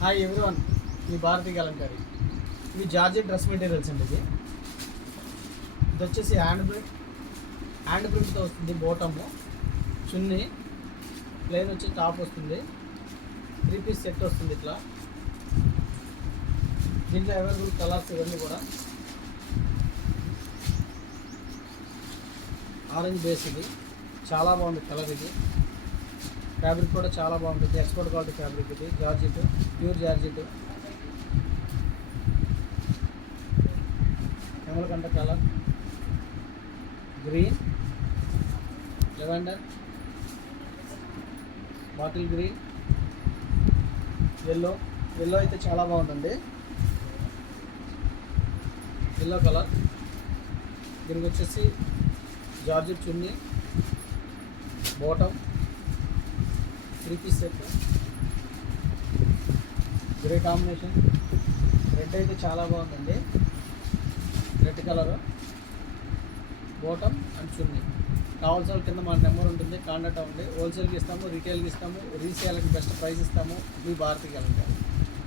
Hi everyone, మీ భారతీ అలంకారి. ఇవి georgette dress materials అండి. ఇది వచ్చేసి హ్యాండ్ ప్రింట్తో వస్తుంది. బోటము, చున్నీ ప్లెయిన్ వచ్చి టాప్ వస్తుంది. 3 పీస్ సెట్ వస్తుంది. ఇట్లా దీంట్లో అవైలబుల్ కలర్స్ ఇవన్నీ కూడా. ఆరెంజ్ బేస్, ఇది చాలా బాగుంది కలర్. ఇది ఫ్యాబ్రిక్ కూడా చాలా బాగుంటుంది. Export quality fabric. ఇది జార్జెట్, ప్యూర్ జార్జెట్. ఎమలకంట colour, green, lavender, bottle green, yellow అయితే చాలా బాగుంటుంది. Yellow colour. దీనికి వచ్చేసి georgette chunni, bottom, 3 piece set, grey combination. Red అయితే చాలా బాగుందండి. Red colour, bottom and chunni. కావాల్సిన వాళ్ళ కింద మా నెంబర్ ఉంటుంది, కాంటాక్ట్ అవ్వండి. హోల్సేల్కి ఇస్తాము, రీటైల్కి ఇస్తాము, రీసేల్కి బెస్ట్ ప్రైస్ ఇస్తాము. మీ భారతీయ అలంకారి.